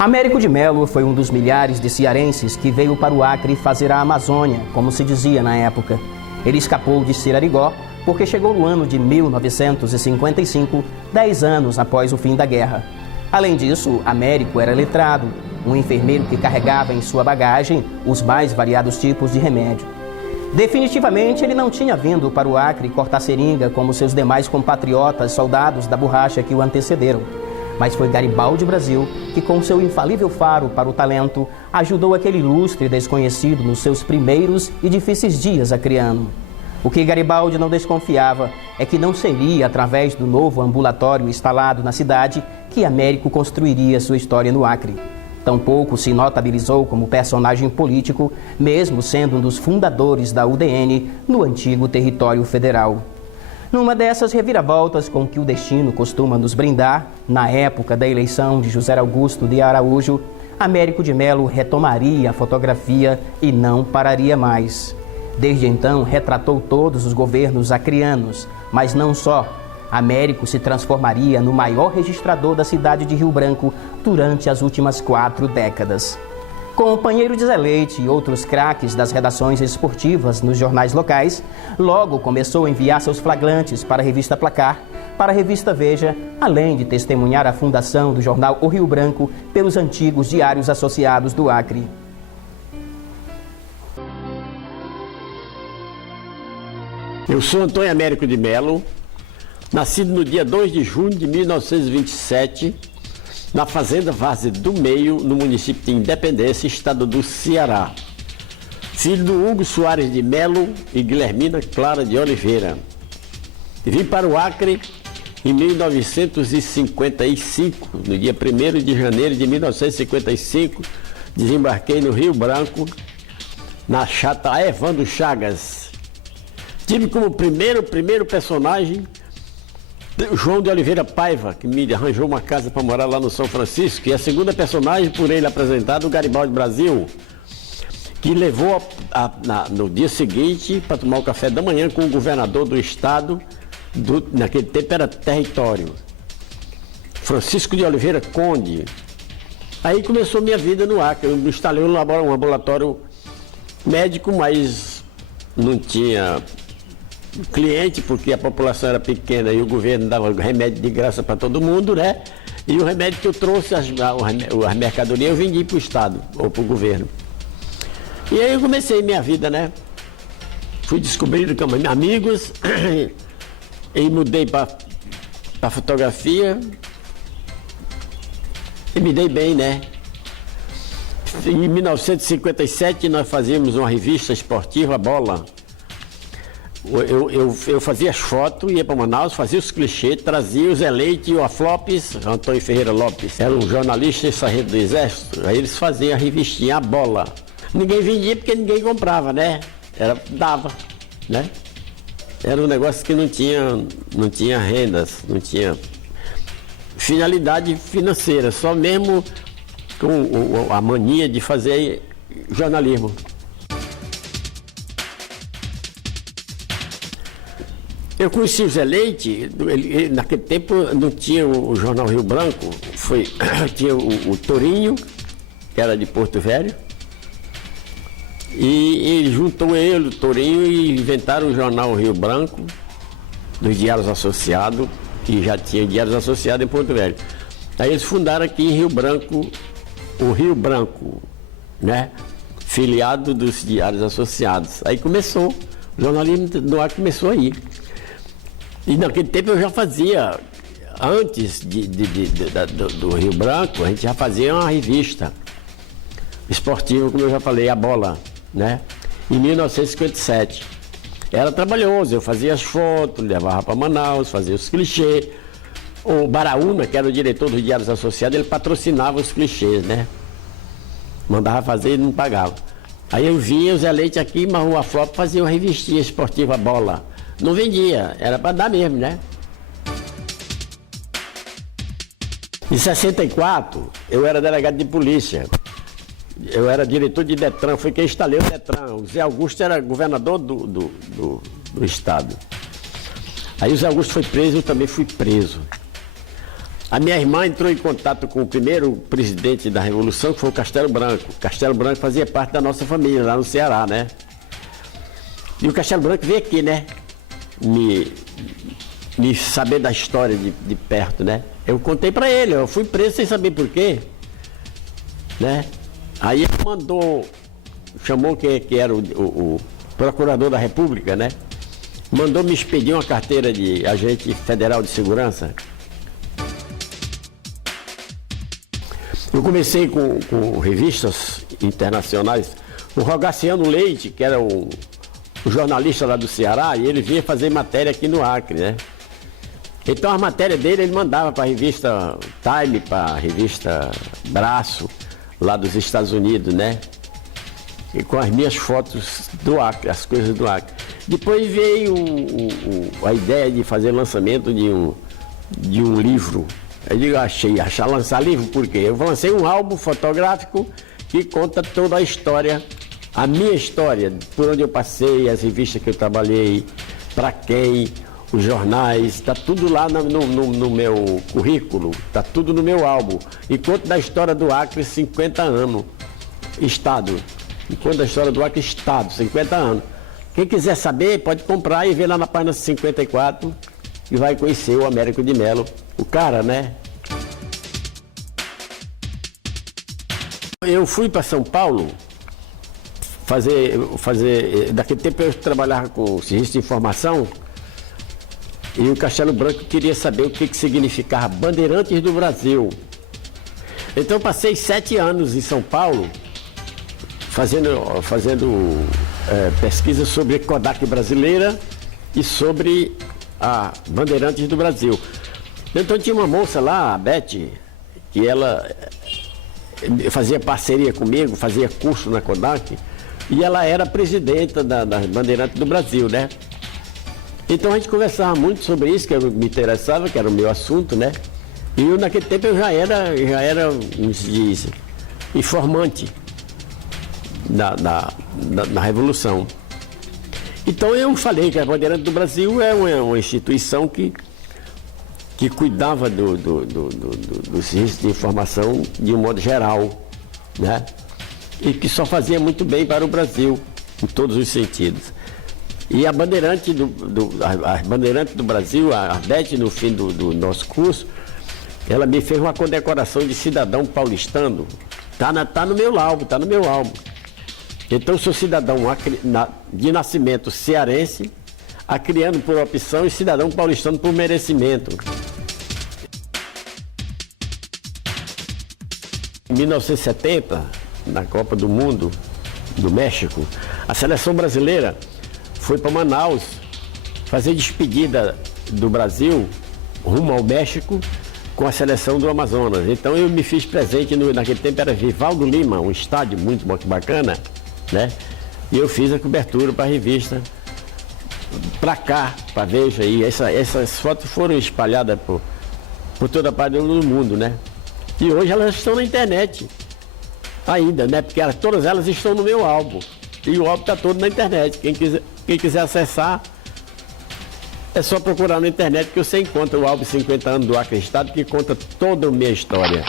Américo de Melo foi um dos milhares de cearenses que veio para o Acre fazer a Amazônia, como se dizia na época. Ele escapou de Sirarigó porque chegou no ano de 1955, 10 anos após o fim da guerra. Além disso, Américo era letrado, um enfermeiro que carregava em sua bagagem os mais variados tipos de remédio. Definitivamente, ele não tinha vindo para o Acre cortar seringa como seus demais compatriotas soldados da borracha que o antecederam. Mas foi Garibaldi Brasil que, com seu infalível faro para o talento, ajudou aquele ilustre desconhecido nos seus primeiros e difíceis dias acreano. O que Garibaldi não desconfiava é que não seria através do novo ambulatório instalado na cidade que Américo construiria sua história no Acre. Tampouco se notabilizou como personagem político, mesmo sendo um dos fundadores da UDN no antigo território federal. Numa dessas reviravoltas com que o destino costuma nos brindar, na época da eleição de José Augusto de Araújo, Américo de Melo retomaria a fotografia e não pararia mais. Desde então, retratou todos os governos acreanos, mas não só. Américo se transformaria no maior registrador da cidade de Rio Branco durante as últimas 4 décadas. Companheiro de Zé Leite e outros craques das redações esportivas nos jornais locais, logo começou a enviar seus flagrantes para a revista Placar, para a revista Veja, além de testemunhar a fundação do jornal O Rio Branco pelos antigos diários associados do Acre. Eu sou Antônio Américo de Melo, nascido no dia 2 de junho de 1927, na Fazenda Várzea do Meio, no município de Independência, estado do Ceará. Filho do Hugo Soares de Melo e Guilhermina Clara de Oliveira. Vim para o Acre em 1955, no dia 1º de janeiro de 1955, desembarquei no Rio Branco, na chata Evandro Chagas. Tive como primeiro personagem João de Oliveira Paiva, que me arranjou uma casa para morar lá no São Francisco, e a segunda personagem, por ele apresentado, o Garibaldi Brasil, que levou no dia seguinte para tomar o café da manhã com o governador do estado, naquele tempo era território, Francisco de Oliveira Conde. Aí começou minha vida no Acre. Eu instalei um ambulatório médico, mas não tinha cliente, porque a população era pequena e o governo dava remédio de graça para todo mundo, né? E o remédio que eu trouxe, as mercadorias, eu vendi para o estado ou para o governo. E aí eu comecei minha vida, né? Fui descobrindo amigos e mudei para fotografia e me dei bem, né? Em 1957 nós fazíamos uma revista esportiva, Bola. Eu fazia as fotos, ia para Manaus, fazia os clichês, trazia o Zé Leite e o Aflopes, Antônio Ferreira Lopes, era um jornalista e sargento do Exército, aí eles faziam a revistinha, a Bola. Ninguém vendia porque ninguém comprava, né? Dava, né? Era um negócio que não tinha rendas, não tinha finalidade financeira, só mesmo com a mania de fazer jornalismo. Eu conheci o Zé Leite, naquele tempo não tinha o Jornal Rio Branco, tinha o Torinho, que era de Porto Velho, e ele juntou ele, o Torinho, e inventaram o Jornal Rio Branco, dos Diários Associados, que já tinha Diários Associados em Porto Velho. Aí eles fundaram aqui em Rio Branco, o Rio Branco, né? Filiado dos Diários Associados. Aí começou, o jornalismo do Acre começou aí. E naquele tempo eu já fazia, antes do Rio Branco, a gente já fazia uma revista esportiva, como eu já falei, a Bola, né? Em 1957. Era trabalhoso, eu fazia as fotos, levava para Manaus, fazia os clichês. O Baraúna, que era o diretor dos Diários Associados, ele patrocinava os clichês, né? Mandava fazer e não pagava. Aí eu vinha, o Zé Leite aqui, mas o Aflop fazia uma revistinha esportiva Bola. Não vendia, era para dar mesmo, né? Em 64, eu era delegado de polícia. Eu era diretor de Detran, foi quem instalei o Detran. O Zé Augusto era governador do estado. Aí o Zé Augusto foi preso, eu também fui preso. A minha irmã entrou em contato com o primeiro presidente da Revolução, que foi o Castelo Branco. O Castelo Branco fazia parte da nossa família, lá no Ceará, né? E o Castelo Branco veio aqui, né? Me saber da história de perto, né? Eu contei para ele, eu fui preso sem saber por quê, né? Aí ele chamou que era o procurador da República, né? Mandou me expedir uma carteira de agente federal de segurança. Eu comecei com revistas internacionais. O Rogaciano Leite, que era o jornalista lá do Ceará, e ele vinha fazer matéria aqui no Acre, né? Então a matéria dele ele mandava para a revista Time, para a revista Braço, lá dos Estados Unidos, né? E com as minhas fotos do Acre, as coisas do Acre. Depois veio a ideia de fazer lançamento de um livro. Eu digo, achar lançar livro, por quê? Eu lancei um álbum fotográfico que conta toda a história, a minha história, por onde eu passei, as revistas que eu trabalhei, para quem, os jornais, está tudo lá no meu currículo, está tudo no meu álbum. E conto da história do Acre, 50 anos, Estado. E conto da história do Acre, Estado, 50 anos. Quem quiser saber, pode comprar e ver lá na página 54 e vai conhecer o Américo de Mello, o cara, né? Eu fui para São Paulo fazer. Daquele tempo eu trabalhava com o serviço de informação e o Castelo Branco queria saber o que significava Bandeirantes do Brasil. Então eu passei 7 anos em São Paulo fazendo pesquisa sobre Kodak brasileira e sobre a Bandeirantes do Brasil. Então tinha uma moça lá, a Beth, que ela fazia parceria comigo, fazia curso na Kodak, e ela era presidenta da Bandeirantes do Brasil, né? Então a gente conversava muito sobre isso, que me interessava, que era o meu assunto, né? E eu, naquele tempo eu já era como se diz, informante da Revolução. Então eu falei que a Bandeirantes do Brasil é uma instituição que cuidava do serviço de informação de um modo geral, né? E que só fazia muito bem para o Brasil, em todos os sentidos. E a Bandeirante do Brasil, a Beth, no fim do nosso curso, ela me fez uma condecoração de cidadão paulistano. Tá no meu álbum, tá no meu álbum. Então eu sou cidadão de nascimento cearense, acriano por opção e cidadão paulistano por merecimento. Em 1970, na Copa do Mundo do México, a seleção brasileira foi para Manaus fazer despedida do Brasil rumo ao México com a seleção do Amazonas. Então eu me fiz presente, naquele tempo era Vivaldo Lima, um estádio muito bacana, né? E eu fiz a cobertura para a revista, para cá, para Veja aí. Essas fotos foram espalhadas por toda a parte do mundo, né? E hoje elas estão na internet ainda, né? Porque todas elas estão no meu álbum. E o álbum está todo na internet. Quem quiser acessar, é só procurar na internet que você encontra o álbum 50 anos do Acre Estado, que conta toda a minha história.